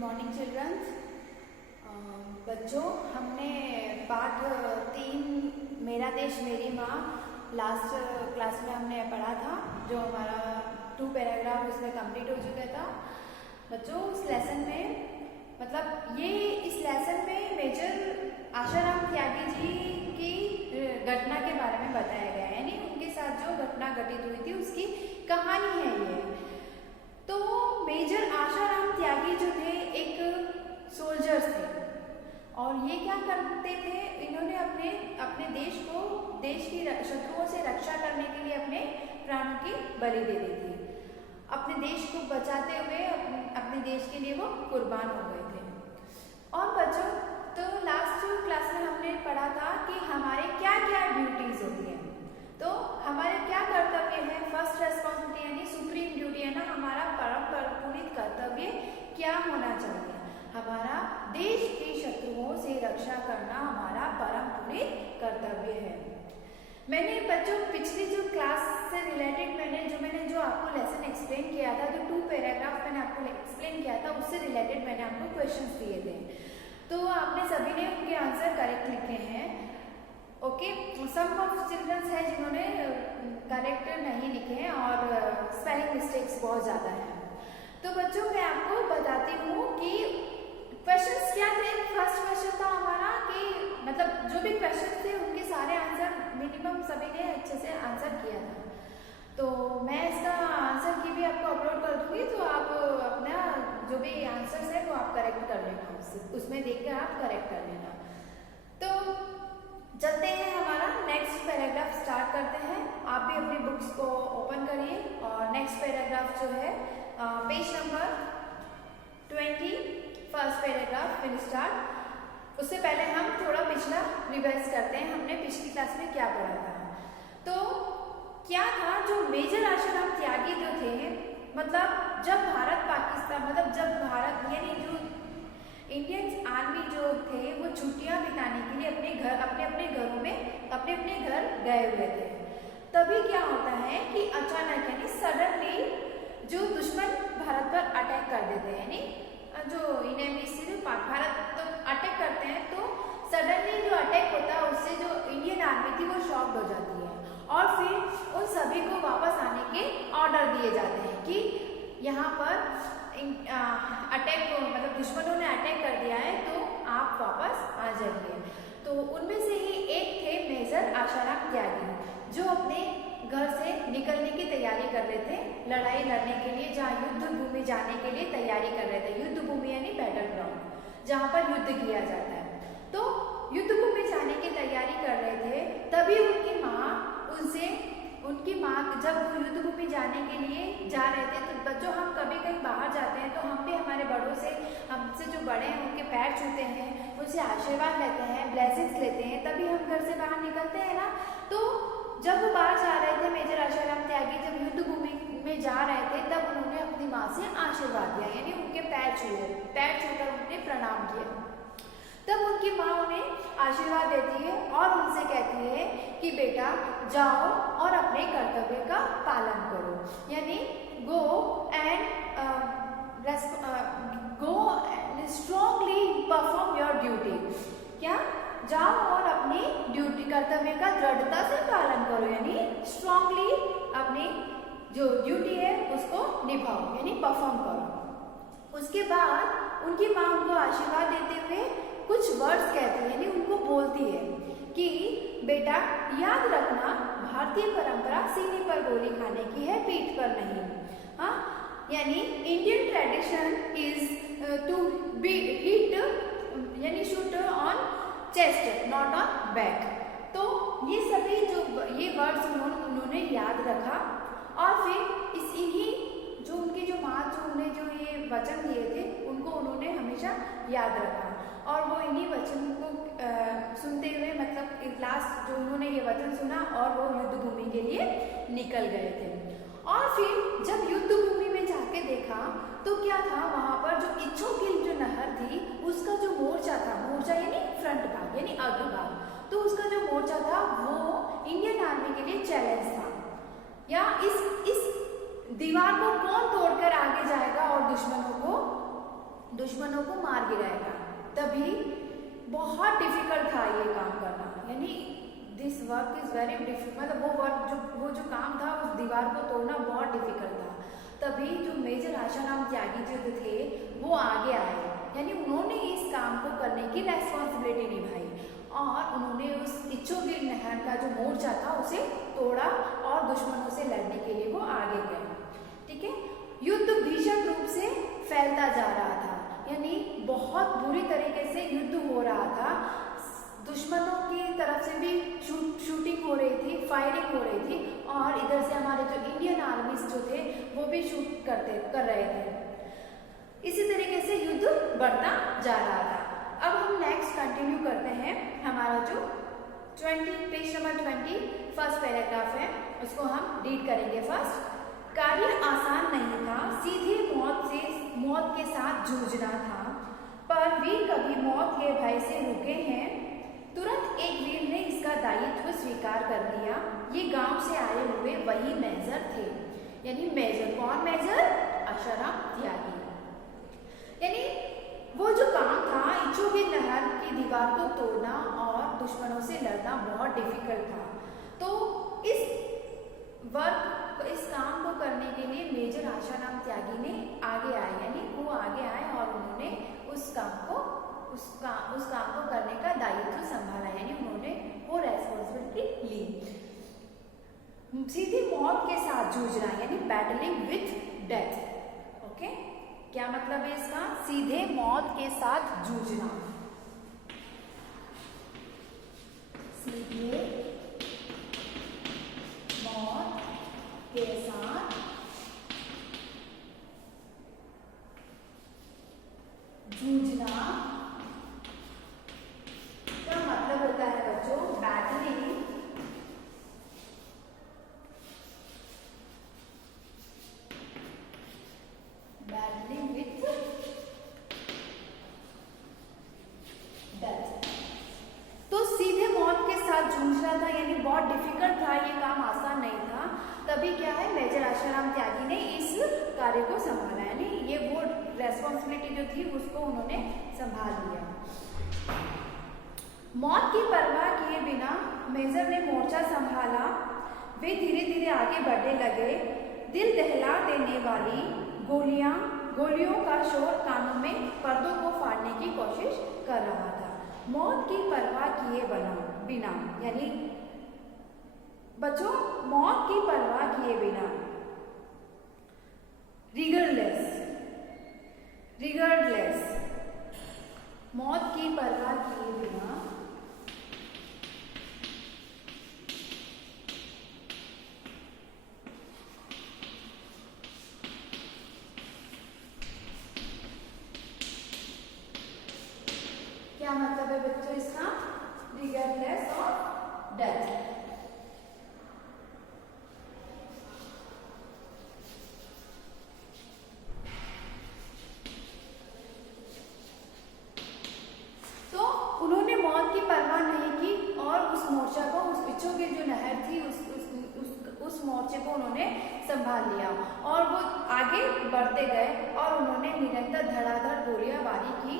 Morning children's. बच्चों, हमने पाठ 3 मेरा देश मेरी माँ लास्ट क्लास में हमने पढ़ा था, जो हमारा 2 पैराग्राफ उसमें कंप्लीट हो चुका था। बच्चों, इस लेसन में इस लेसन में मेजर आशाराम त्यागी जी की घटना के बारे में बताया गया है, यानी उनके साथ जो घटना घटित हुई थी उसकी कहानी है ये। तो मेजर आशाराम त्यागी जो थे एक सोल्जर्स थे, और ये क्या करते थे, इन्होंने अपने देश की शत्रुओं से रक्षा करने के लिए अपने प्राणों की बलि दे दी थी। अपने देश को बचाते हुए अपने देश के लिए वो कुर्बान हो गए थे। और बच्चों, तो लास्ट क्लास में हमने पढ़ा था कि हमारे क्या क्या ड्यूटीज होती हैं। तो हमारे क्या कर्तव्य है, फर्स्ट रेस्पॉन्सिबिलिटी यानी सुप्रीम ड्यूटी है ना, हमारा परम पुनीत कर्तव्य क्या होना चाहिए। हमारा देश के शत्रुओं से रक्षा करना हमारा परम पुनीत कर्तव्य है। मैंने बच्चों पिछली जो क्लास से रिलेटेड मैंने जो आपको लेसन एक्सप्लेन किया था, जो 2 पैराग्राफ मैंने आपको एक्सप्लेन किया था, उससे रिलेटेड मैंने आपको क्वेश्चंस दिए थे। तो आपने सभी ने उनके आंसर करेक्ट लिखे हैं। ओके, सम ऑफ चिल्ड्रंस है जिन्होंने करेक्ट नहीं लिखे हैं और स्पेलिंग मिस्टेक्स बहुत ज़्यादा हैं। तो बच्चों, मैं आपको बताती हूँ कि क्वेश्चंस क्या थे। फर्स्ट क्वेश्चन था हमारा कि जो भी क्वेश्चन थे उनके सारे आंसर मिनिमम सभी ने अच्छे से आंसर किया था। तो मैं इसका आंसर की भी आपको अपलोड कर दूंगी, तो आप अपना जो भी आंसर्स है वो आप करेक्ट कर लेना, उसमें देख कर आप करेक्ट कर लेना। तो चलते हैं, हमारा नेक्स्ट पैराग्राफ स्टार्ट करते हैं। आप भी अपनी बुक्स को ओपन करिए और नेक्स्ट पैराग्राफ जो है page number 20 first paragraph will start. उससे पहले हम थोड़ा पिछला रिवाइज करते हैं, हमने पिछली क्लास में क्या पढ़ा था। तो क्या था, जो मेजर आशाराम त्यागी जो थे, जब भारत पाकिस्तान जब भारत यानी जो इंडियन आर्मी जो थे वो छुट्टियां बिताने के लिए अपने घरों में अपने घर गए हुए थे। तभी क्या होता है कि अचानक यानी सडनली जो दुश्मन भारत पर अटैक कर देते हैं, यानी जो इनेमी से जो भारत तो अटैक करते हैं, तो सडनली जो अटैक होता है उससे जो इंडियन आर्मी थी वो शॉक्ड हो जाती है, और फिर उन सभी को वापस आने के ऑर्डर दिए जाते हैं कि यहाँ पर अटैक दुश्मनों ने अटैक कर दिया है, तो आप वापस आ जाइए। तो उनमें से ही एक थे मेजर आशाराम त्यागी, जो अपने घर से निकलने की तैयारी कर रहे थे लड़ाई लड़ने के लिए, जहाँ युद्ध भूमि जाने के लिए तैयारी कर रहे थे। युद्ध भूमि यानी बैटल ग्राउंड, जहाँ पर युद्ध किया जाता है। तो युद्ध भूमि जाने की तैयारी कर रहे थे, तभी उनकी माँ जब वो युद्ध भूमि जाने के लिए जा रहे थे, तो बच्चों हम कभी कहीं बाहर जाते हैं तो हम भी हमारे बड़ों से, हमसे जो बड़े हैं उनके पैर छूते हैं, उनसे आशीर्वाद लेते हैं, ब्लेसिंग्स लेते हैं, तभी हम घर से बाहर निकलते हैं ना। तो जब वो बाहर जा रहे थे, मेजर आशाराम त्यागी जब युद्ध भूमि में जा रहे थे, तब उन्होंने अपनी माँ से आशीर्वाद लिया, यानी उनके पैर छूकर उन्हें प्रणाम किया। तब उनकी माँ उन्हें आशीर्वाद देती है और उनसे कहती है कि बेटा जाओ और अपने कर्तव्य का पालन करो, यानी go and strongly perform your duty. क्या, जाओ और अपनी ड्यूटी कर्तव्य का दृढ़ता से पालन करो, यानी स्ट्रॉन्गली अपनी जो ड्यूटी है उसको निभाओ, यानी परफॉर्म करो। उसके बाद उनकी माँ उनको आशीर्वाद देते हुए कुछ वर्ड्स कहती है, यानी उनको बोलती है कि बेटा याद रखना, भारतीय परंपरा सीने पर गोली खाने की है, पीठ पर नहीं। हाँ, यानी Indian tradition is to be hit यानी shoot on chest not on back. तो ये सभी ये वर्ड्स उन्होंने याद रखा, और फिर जो उनकी जो माँ उन्हें जो ये वचन दिए थे उनको उन्होंने हमेशा याद रखा, और वो इन्हीं वचन को सुनते हुए लास्ट जो उन्होंने ये वचन सुना और वो युद्ध भूमि के लिए निकल गए थे। और फिर जब युद्ध भूमि में जाके देखा तो क्या था, वहां पर जो इच्छोकिल जो नहर थी उसका जो मोर्चा था, मोर्चा यानी फ्रंट भाग यानी अग्र भाग, तो उसका जो मोर्चा था वो इंडियन आर्मी के लिए चैलेंज था, या इस दीवार को कौन तोड़कर आगे जाएगा और दुश्मनों को मार गिराएगा। तभी बहुत डिफिकल्ट था ये काम करना, यानी this work is very difficult, मतलब वो जो काम था उस दीवार को तोड़ना बहुत डिफिकल्ट था। तभी जो मेजर आशाराम त्यागी जो थे वो आगे आए, यानी उन्होंने इस काम को करने की रेस्पॉन्सिबिलिटी निभाई और उन्होंने उस इच्छोगिल नहर का जो मोर्चा था उसे तोड़ा और दुश्मनों से लड़ने के लिए वो आगे गए। ठीक है, युद्ध भीषण रूप से फैलता जा रहा था, यानी बहुत बुरी तरीके से युद्ध हो रहा था। दुश्मनों की तरफ से भी शूटिंग हो रही थी, फायरिंग हो रही थी और इधर से हमारे जो इंडियन आर्मीज जो थे वो भी शूट कर रहे थे। इसी तरीके से युद्ध बढ़ता जा रहा था। अब हम नेक्स्ट कंटिन्यू करते हैं। हमारा जो पेज नंबर 20 फर्स्ट पैराग्राफ है उसको हम रीड करेंगे। फर्स्ट, कार्य आसान नहीं था, सीधे मौत के साथ जूझना था, पर वीर कभी मौत के भय से रुके हैं। तुरंत एक वीर ने इसका दायित्व स्वीकार कर लिया। ये गांव से आए हुए वही मेजर थे, यानी मेजर कौन? मेजर आशाराम त्यागी। यानी वो जो काम था इच्छोगिल नहर की दीवार को तोड़ना और दुश्मनों से लड़ना बहुत डिफिकल्ट था। तो इस काम को करने के लिए मेजर आशाराम त्यागी ने आगे आए, यानी वो आगे आए और उन्होंने उस काम को करने का दायित्व संभाला, यानी उन्होंने वो रेस्पॉन्सिबिलिटी ली। सीधी मौत के साथ जूझना, यानी बैटलिंग विथ डेथ। ओके, क्या मतलब है इसका? सीधे मौत के साथ जूझना, सीधे मौत के साथ जूझना का मतलब होता है बच्चों बैटलिंग विथ डेथ। तो सीधे मौत के साथ जूझना था, यानी बहुत डिफिकल्ट था, ये काम आसान नहीं था। तभी क्या है, मेजर आशाराम त्यागी ने इस कार्य को संभाला, यानी ये वो रेस्पॉन्सिबिलिटी जो थी उसको उन्होंने संभाल लिया। मौत की परवाह किए बिना मेजर ने मोर्चा संभाला। वे धीरे धीरे आगे बढ़ने लगे। दिल दहला देने वाली गोलियों का शोर कानों में पर्दों को फाड़ने की कोशिश कर रहा था। मौत की परवाह किए बिना, यानी बच्चों मौत की परवाह किए बिना, रिगर्डलेस, मौत की परवाह किए बिना क्या मतलब है बच्चों इसका? रिगर्डलेस ऑफ डेथ। तो उन्होंने मौत की परवाह नहीं की और उस मोर्चा को, उस इच्छोगिल जो नहर थी उस मोर्चे को उन्होंने संभाल लिया और वो आगे बढ़ते गए और उन्होंने निरंतर धड़ाधड़ गोलियाबारी की।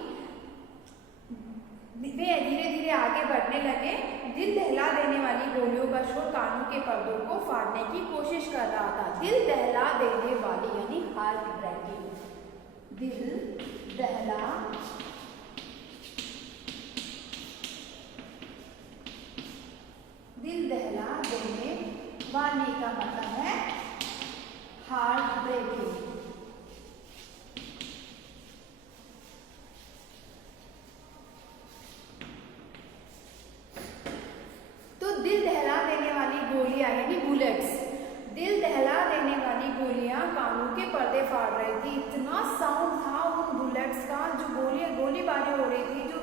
वे धीरे धीरे आगे बढ़ने लगे। दिल दहला देने वाली गोलियों का शोर कानों के पर्दों को फाड़ने की कोशिश कर रहा था। दिल दहला देने वाली यानी हार्ट ब्रेकिंग, दिल दहला देने वाली का मतलब है हार्ट ब्रेकिंग। दिल दहला देने वाली गोलियां यानी बुलेट्स, दिल दहला देने वाली गोलियां कानों के पर्दे फाड़ रही थी। इतना साउंड था उन बुलेट्स का, जो गोलीबारी हो रही थी, जो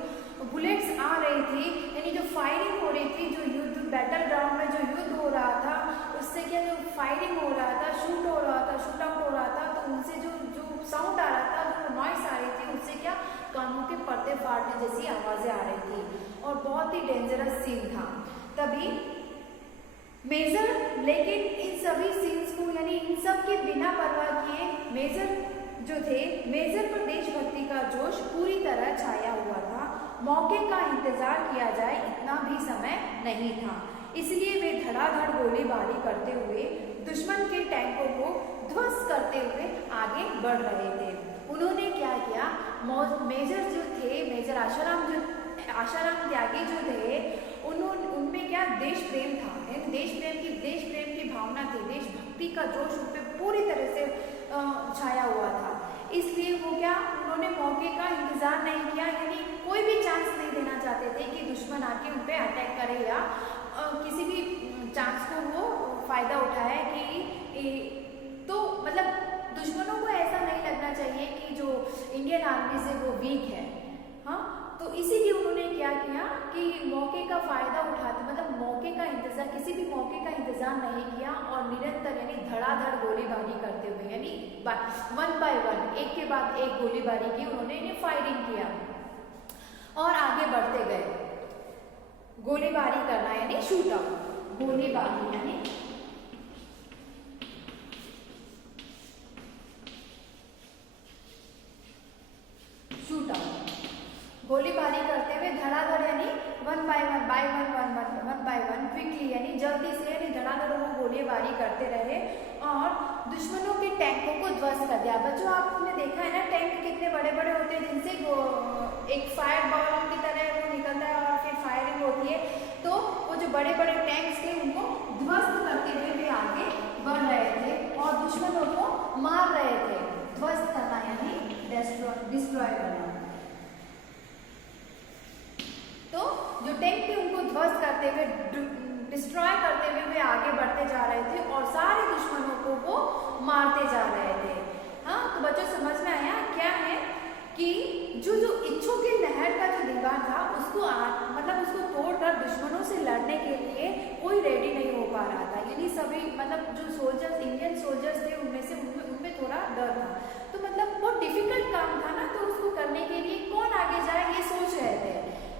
बुलेट्स आ रही थी, यानी जो फायरिंग हो रही थी, जो युद्ध बैटल ग्राउंड में जो युद्ध हो रहा था उससे क्या जो फायरिंग हो रहा था, शूट आउट हो रहा था, तो उनसे जो साउंड आ रहा था, जो नॉइस आ रही थी, उससे क्या कानों के पर्दे फाड़ने जैसी आवाजें आ रही थी और बहुत ही डेंजरस सीन था। तभी मेजर, लेकिन इन सभी सीन्स को यानी इन सब के बिना परवाह किए मेजर जो थे, मेजर पर देशभक्ति का जोश मौके का इंतजार किया जाए इतना भी समय नहीं था, इसलिए वे धड़ाधड़ गोलीबारी करते हुए दुश्मन के टैंकों को ध्वस्त करते हुए आगे बढ़ रहे थे। उन्होंने क्या किया, मेजर जो थे, मेजर आशाराम त्यागी जो थे, उनमें क्या देश प्रेम था, देश प्रेम की भावना थी, देशभक्ति का जोश उन पे पूरी तरह से छाया हुआ था। इसलिए वो क्या, उन्होंने मौके का इंतजार नहीं किया, यानी कोई भी चांस नहीं देना चाहते थे कि दुश्मन आके उन पे अटैक करे या किसी भी चांस को वो फायदा उठाए कि तो मतलब दुश्मनों को ऐसा नहीं लगना चाहिए कि जो इंडियन आर्मी से वो वीक है। हाँ, तो इसीलिए उन्होंने क्या किया कि मौके का फायदा उठाते, मतलब मौके का इंतजार, किसी भी मौके का इंतजार नहीं किया और निरंतर यानी धड़ाधड़ गोलीबारी करते हुए, यानी 1 बाय 1 एक के बाद एक गोलीबारी की, उन्होंने फायरिंग किया और आगे बढ़ते गए। गोलीबारी करना यानी शूट आउट, गोलीबारी यानी शूट आउट, गोलीबारी करते हुए धड़ाधड़ यानी 1 बाय 1 क्विकली यानी जल्दी से, यानी धड़ाधड़ वो गोलीबारी करते रहे और दुश्मनों के टैंकों को ध्वस्त कर दिया। बच्चों आपने देखा है ना, टैंक कितने बड़े बड़े होते हैं जिनसे एक फायर बॉल की तरह वो निकलता है और फिर फायरिंग होती है। तो वो जो बड़े बड़े टैंक्स थे उनको ध्वस्त करते हुए वे आगे बढ़ रहे थे और दुश्मनों को मार रहे थे। ध्वस्त करना यानी डिस्ट्रॉय करना। तो जो टैंक थे उनको ध्वस्त करते हुए, डिस्ट्रॉय करते हुए वे आगे बढ़ते जा रहे थे और सारे दुश्मनों को वो मारते जा रहे थे। हाँ, तो बच्चों समझ में आया क्या है कि जो इच्छू की नहर का जो दीवार था उसको मतलब उसको तोड़कर दुश्मनों से लड़ने के लिए कोई रेडी नहीं हो पा रहा था, यानी सभी मतलब जो सोल्जर्स, इंडियन सोल्जर्स थे उनमें थोड़ा डर था। तो मतलब बहुत डिफिकल्ट काम था ना, तो उसको करने के लिए कौन आगे जाए ये सोच रहे थे।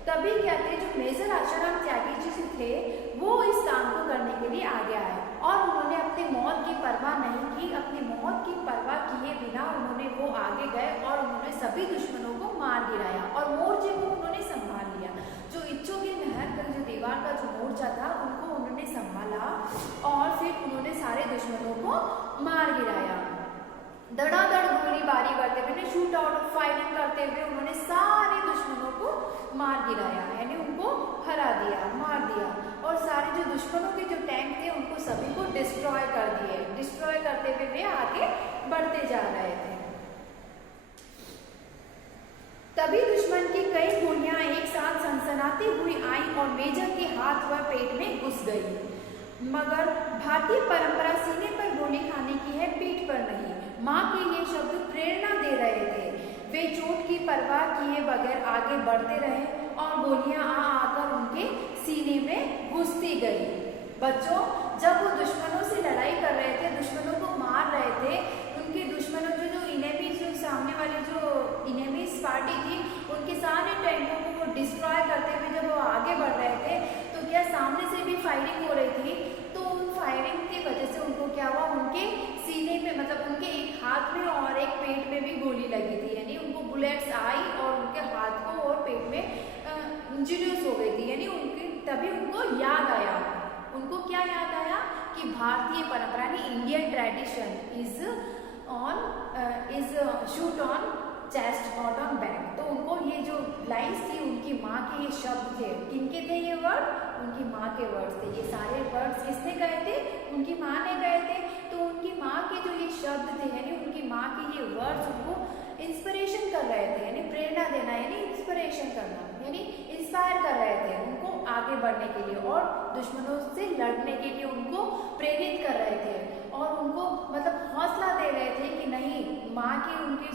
तभी क्या थे, जो मेजर आशाराम त्यागी जी थे वो इस काम को करने के लिए आगे आए और उन्होंने अपनी मौत की परवाह नहीं की। अपनी मौत की परवाह किए बिना उन्होंने वो आगे गए और उन्होंने सभी दुश्मनों को मार गिराया और मोर्चे को उन्होंने संभाल लिया। जो इच्छू की नहर पर जो दीवार का जो मोर्चा था उनको उन्होंने संभाला और फिर उन्होंने सारे दुश्मनों को मार गिराया। धड़ाधड़ गोलीबारी करते हुए, शूट आउट फायरिंग करते हुए उन्होंने सारे दुश्मनों को मार गिराया, यानी उनको हरा दिया, मार दिया और सारे जो दुश्मनों के जो टैंक थे उनको सभी को डिस्ट्रॉय कर दिए। डिस्ट्रॉय करते हुए वे आगे बढ़ते जा रहे थे। तभी दुश्मन की कई गोलियां एक साथ सनसनाती हुई आई और मेजर के हाथ व पेट में घुस गई। मगर भारतीय परंपरा सीने पर गोली खाने की है, पीठ पर नहीं। माँ के ये शब्द प्रेरणा दे रहे थे। वे चोट की परवाह किए बगैर आगे बढ़ते रहे और गोलियां आकर उनके सीने में घुसती गई। बच्चों, जब वो दुश्मनों से लड़ाई कर रहे थे, दुश्मनों को मार रहे थे, उनके दुश्मनों जो इनेमीज, जो सामने वाली जो इनेमीज पार्टी थी, उनके सारे टैंकों को वो डिस्ट्रॉय करते हुए जब वो आगे बढ़ रहे थे तो क्या सामने से भी फायरिंग हो रही थी। तो उन फायरिंग की वजह से उनको क्या हुआ, उनके सीने में मतलब उनके एक हाथ में और एक पेट में भी गोली लगी थी, यानी उनको बुलेट्स आई और उनके हाथ को और पेट में इंजरीज हो गई थी। यानी तभी उनको याद आया, उनको क्या याद आया कि भारतीय परंपरा यानी Indian tradition is shoot on chest not on back. तो उनको ये जो लाइन्स थी, उनकी माँ के ये शब्द थे। किनके थे ये वर्ड? उनकी माँ के वर्ड्स थे। ये सारे वर्ड्स किसने गए थे? उनकी माँ ने गए थे। तो उनकी माँ के जो ये शब्द थे, यानी उनकी माँ के ये वर्ड्स उनको इंस्पिरेशन कर रहे थे, यानी प्रेरणा देना, यानी इंस्पिरेशन करना, यानी इंस्पायर कर रहे थे उनको आगे बढ़ने के लिए और दुश्मनों से लड़ने के लिए उनको प्रेरित कर रहे थे और उनको मतलब हौसला दे रहे थे कि नहीं, माँ की उनकी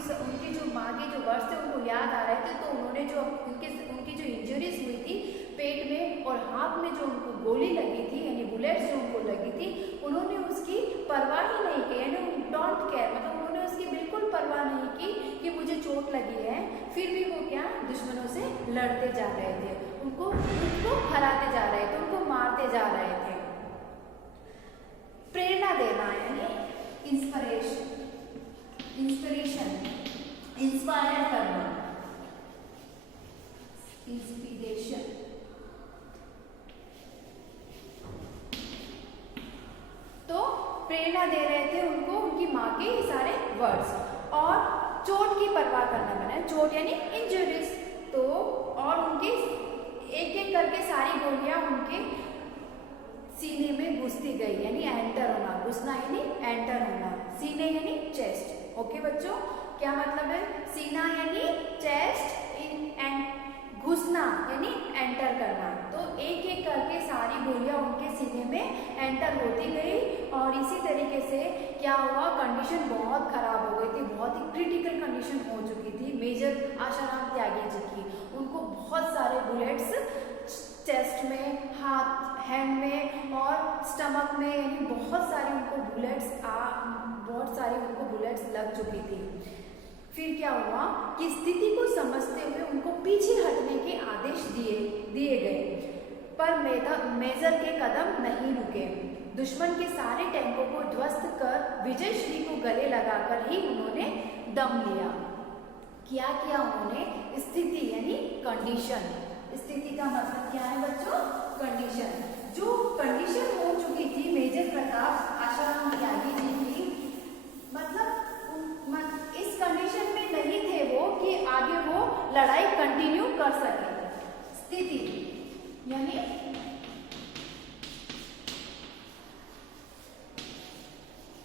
जो माँ के जो वर्ड्स थे उनको याद आ रहे थे। तो उन्होंने जो उनकी जो इंजरीज हुई थी पेट में और हाथ में जो उनको गोली लगी थी, यानी बुलेट्स जो उनको लगी थी, उन्होंने उसकी परवाह ही नहीं की, यानी डोंट केयर, मतलब उन्होंने उसकी बिल्कुल परवाह नहीं की कि मुझे चोट लगी है। फिर भी वो क्या, दुश्मनों से लड़ते जा रहे थे, उनको हराते जा रहे थे, उनको मारते जा रहे थे। प्रेरणा देना यानी इंस्पिरेशन, इंस्पायर करना, वर्ड्स। और चोट की परवाह करना बना, चोट यानी इंजरीज। तो और उनके एक एक करके सारी गोलियां उनके सीने में घुसती गई, यानी एंटर होना, घुसना यानी एंटर होना, सीने यानी चेस्ट। ओके बच्चों, क्या मतलब है? सीना यानी चेस्ट, एंड घुसना यानी एंटर करना। तो एक एक करके सारी गोलियां उनके सीने में एंटर होती गई और इसी तरीके से क्या हुआ, कंडीशन बहुत खराब हो गई थी, बहुत ही क्रिटिकल कंडीशन हो चुकी थी मेजर आशाराम त्यागी जी की। उनको बहुत सारे बुलेट्स चेस्ट में, हाथ, हैंड में और स्टमक में, यानी बहुत सारे उनको बुलेट्स लग चुकी थी। फिर क्या हुआ कि स्थिति को समझते हुए उनको पीछे हटने के आदेश दिए गए, पर मेजर के कदम नहीं रुके। दुश्मन के सारे टैंकों को ध्वस्त कर विजयश्री को गले लगाकर ही उन्होंने दम लिया। क्या किया उन्होंने? स्थिति यानी कंडीशन। स्थिति का मतलब क्या है बच्चों? कंडीशन। जो कंडीशन हो चुकी थी मेजर प्रताप आशाराम त्यागी जी की, मतलब इस कंडीशन में नहीं थे वो कि आगे वो लड़ाई कंटिन्यू कर सके। स्थिति यानी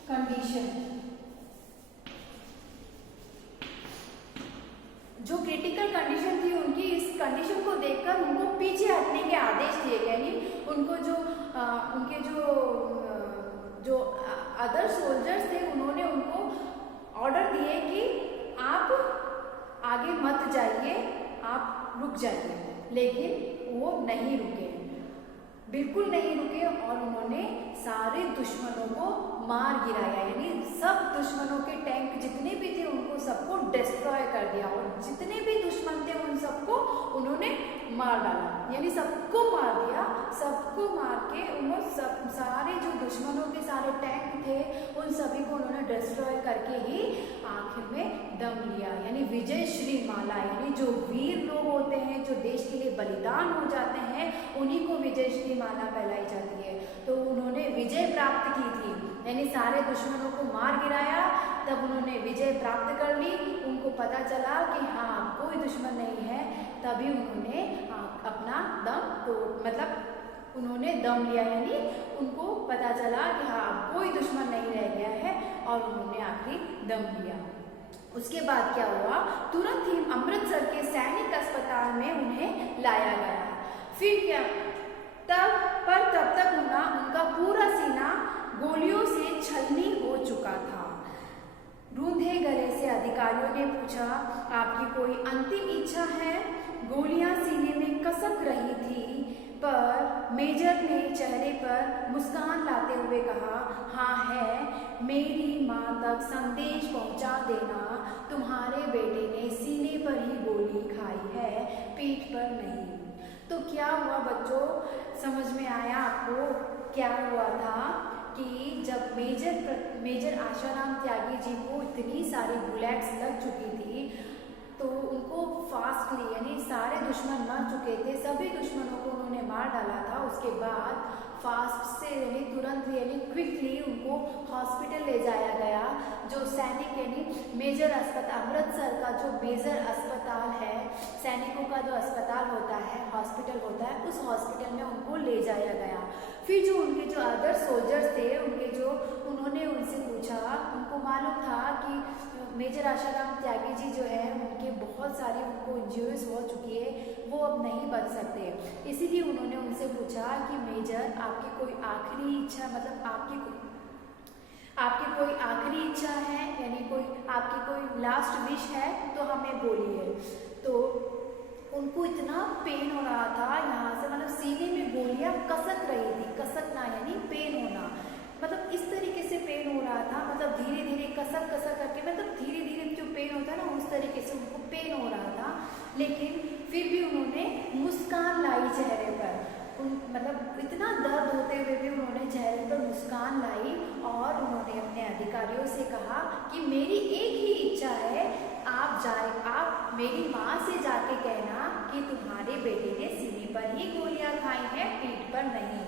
कंडीशन। जो क्रिटिकल कंडीशन थी उनकी, इस कंडीशन को देखकर उनको पीछे हटने के आदेश दिए गए। यानी उनको उनके जो अदर सोल्जर्स थे उन्होंने उनको ऑर्डर दिए कि आप आगे मत जाइए, आप रुक जाइए, लेकिन वो नहीं रुके, बिल्कुल नहीं रुके और उन्होंने सारे दुश्मनों को मार गिराया। यानी सब दुश्मनों के टैंक जितने भी थे उनको सबको डिस्ट्रॉय कर दिया और जितने भी दुश्मन थे उन सबको उन्होंने मार डाला, यानी सबको मार दिया। सबको मार के उन्होंने सारे जो दुश्मनों के सारे टैंक थे उन सभी को उन्होंने डिस्ट्रॉय करके ही आखिर में दम लिया। यानी विजय श्री माला, यानी जो वीर लोग होते हैं जो देश के लिए बलिदान हो जाते हैं उन्हीं को विजय श्री माला पहनाई जाती है। तो उन्होंने विजय प्राप्त की थी, यानी सारे दुश्मनों को मार गिराया, तब उन्होंने विजय प्राप्त कर ली। उनको पता चला कि हाँ कोई दुश्मन नहीं है, तभी उन्होंने अपना उन्होंने दम लिया, यानी उनको पता चला कि हाँ कोई दुश्मन नहीं रह गया है और उन्होंने आखिरी दम लिया। उसके बाद क्या हुआ, तुरंत ही अमृतसर के सैनिक अस्पताल में उन्हें लाया गया। फिर क्या, तब तक उनका पूरा सीना गोलियों से छलनी हो चुका था। रूंधे गले से अधिकारियों ने पूछा, आपकी कोई अंतिम इच्छा है? गोलियां सीने में कसक रही थी, पर मेजर ने चेहरे पर मुस्कान लाते हुए कहा, हाँ है, मेरी माँ तक संदेश पहुँचा देना, तुम्हारे बेटे ने सीने पर ही गोली खाई है, पीठ पर नहीं। तो क्या हुआ बच्चों, समझ में आया आपको? क्या हुआ था कि जब मेजर आशाराम त्यागी जी को इतनी सारी बुलेट्स लग चुकी थी तो उनको फास्टली, यानी सारे दुश्मन मर चुके थे, सभी दुश्मनों को उन्होंने मार डाला था। उसके बाद फास्ट से, यानी तुरंत, यानी क्विकली उनको हॉस्पिटल ले जाया गया। जो सैनिक, यानी मेजर अस्पताल, अमृतसर का जो मेजर अस्पताल है, सैनिकों का जो अस्पताल होता है, हॉस्पिटल होता है, उस हॉस्पिटल में उनको ले जाया गया। फिर जो उनके जो अदर सोल्जर्स थे, उन्होंने उनसे पूछा, उनको मालूम था कि मेजर आशाराम त्यागी जी जो है उनके बहुत सारी उनको इंजरीज हो चुकी है, वो अब नहीं बच सकते। इसीलिए उन्होंने उनसे पूछा कि मेजर, आपकी कोई आखिरी इच्छा, मतलब आपकी कोई आखिरी इच्छा है, यानी आपकी कोई लास्ट विश है तो हमें बोलिए। तो उनको इतना पेन हो रहा था यहाँ से, मतलब सीने में गोलियां कसक रही थी, कसकना यानी पेन होना, मतलब इस तरीके से पेन हो रहा था, मतलब धीरे धीरे कसक करके, मतलब धीरे धीरे जो पेन होता है ना उस तरीके से उनको पेन हो रहा था। लेकिन फिर भी उन्होंने मुस्कान लाई चेहरे पर, मतलब इतना दर्द होते हुए भी उन्होंने चेहरे पर मुस्कान लाई और उन्होंने अपने अधिकारियों से कहा कि मेरी एक ही इच्छा है, आप मेरी माँ से जाके कहना कि तुम्हारे बेटे ने सीने पर ही गोलियां खाई हैं, पीठ पर नहीं।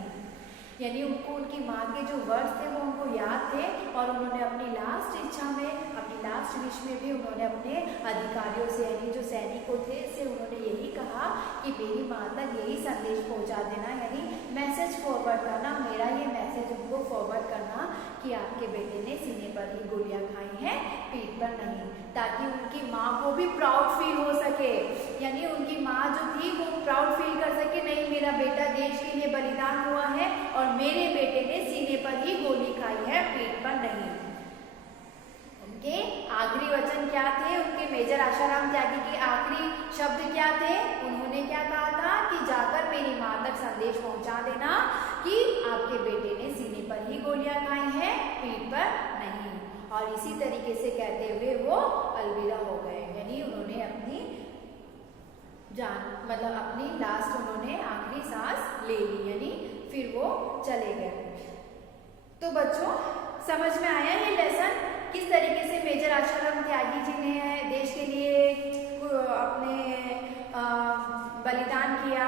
यानी उनको उनकी माँ के जो वर्ड्स थे वो उनको याद थे और उन्होंने अपनी लास्ट इच्छा में, अपनी लास्ट विश में भी उन्होंने अपने अधिकारियों से यानी जो सैनिकों थे से उन्होंने यही कहा कि मेरी माँ तक यही संदेश पहुंचा देना, यानी मैसेज फॉरवर्ड करना, मेरा ये मैसेज उनको फॉरवर्ड करना कि आपके बेटे ने सीने पर ही गोलियां खाई हैं, पीठ पर नहीं, ताकि उनकी माँ को भी प्राउड फील हो सके, यानी उनकी माँ जो थी वो प्राउड फील कर सके, नहीं मेरा बेटा देश के लिए बलिदान हुआ है और मेरे बेटे ने सीने पर ही गोली खाई है, पीठ पर नहीं। उनके आखिरी वचन क्या थे? उनके मेजर आशाराम त्यागी के आखिरी शब्द क्या थे? उन्होंने क्या कहा था कि जाकर मेरी माँ तक संदेश पहुंचा देना कि आपके बेटे ने सीने पर ही गोलियां खाई हैं, पीठ पर नहीं। और इसी तरीके से कहते हुए वो अलविदा हो गए, यानी उन्होंने अपनी जान मतलब अपनी लास्ट उन्होंने आखिरी सांस ले ली, यानी फिर वो चले गए। तो बच्चों समझ में आया ये लेसन, किस तरीके से मेजर आशाराम त्यागी जी ने देश के लिए अपने बलिदान किया।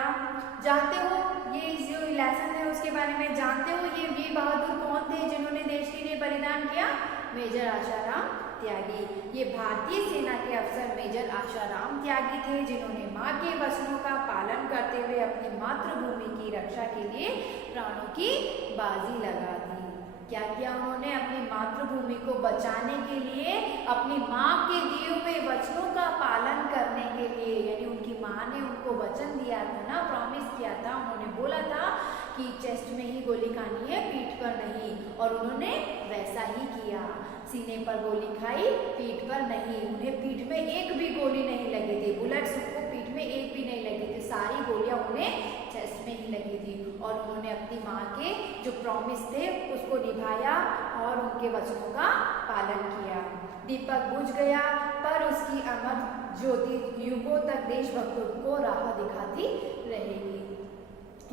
जानते हो ये जो लेसन है उसके बारे में जानते हो, ये वीर बहादुर कौन थे जिन्होंने देश के लिए बलिदान किया? मेजर आशाराम त्यागी। ये भारतीय सेना के अफसर मेजर आशाराम त्यागी थे जिन्होंने माँ के वचनों का पालन करते हुए अपनी मातृभूमि की रक्षा के लिए प्राणों की बाजी लगा दी। क्या किया उन्होंने? अपनी मातृभूमि को बचाने के लिए, अपनी माँ के दिए हुए वचनों का पालन करने के लिए, यानी उनकी माँ ने उनको वचन दिया था ना, प्रॉमिस किया था, उन्होंने बोला था कि चेस्ट में ही गोली खानी है, पीठ पर नहीं, और उन्होंने वैसा ही किया। सीने पर गोली खाई, पीठ पर नहीं। उन्हें पीठ में एक भी गोली नहीं लगी थी, बुलेट्स उनको पीठ में एक भी नहीं लगी थी, सारी गोलियां उन्हें चेस्ट में ही लगी थी। और उन्होंने अपनी माँ के जो प्रॉमिस थे उसको निभाया और उनके वचनों का पालन किया। दीपक बुझ गया पर उसकी अमर ज्योति युगों तक देशभक्तों को राह दिखाती रहेगी।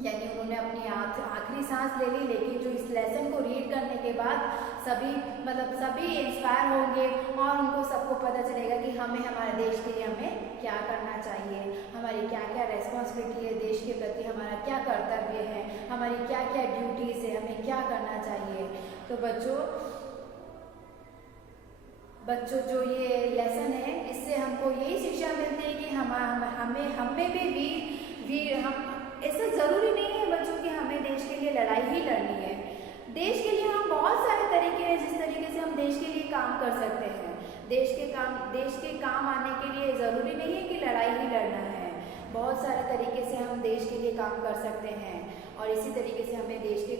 यानी उन्होंने अपनी आखिरी सांस ले ली, लेकिन जो इस लेसन को रीड करने के बाद सभी इंस्पायर होंगे और उनको सबको पता चलेगा कि हमें हमारे देश के लिए हमें क्या करना चाहिए, हमारी क्या क्या रेस्पॉन्सिबिलिटी है, देश के प्रति हमारा क्या कर्तव्य है, हमारी क्या क्या ड्यूटीज है, हमें क्या करना चाहिए। तो बच्चों जो ये लेसन है इससे हमको यही शिक्षा मिलती है कि हमें भी ऐसा जरूरी नहीं है बच्चों कि हमें देश के लिए लड़ाई ही लड़नी है। देश के लिए हम बहुत सारे तरीके हैं जिस तरीके से हम देश के लिए काम कर सकते हैं। देश के काम आने के लिए जरूरी नहीं है कि लड़ाई ही लड़ना है, बहुत सारे तरीके से हम देश के लिए काम कर सकते हैं। और इसी तरीके से हमें देश के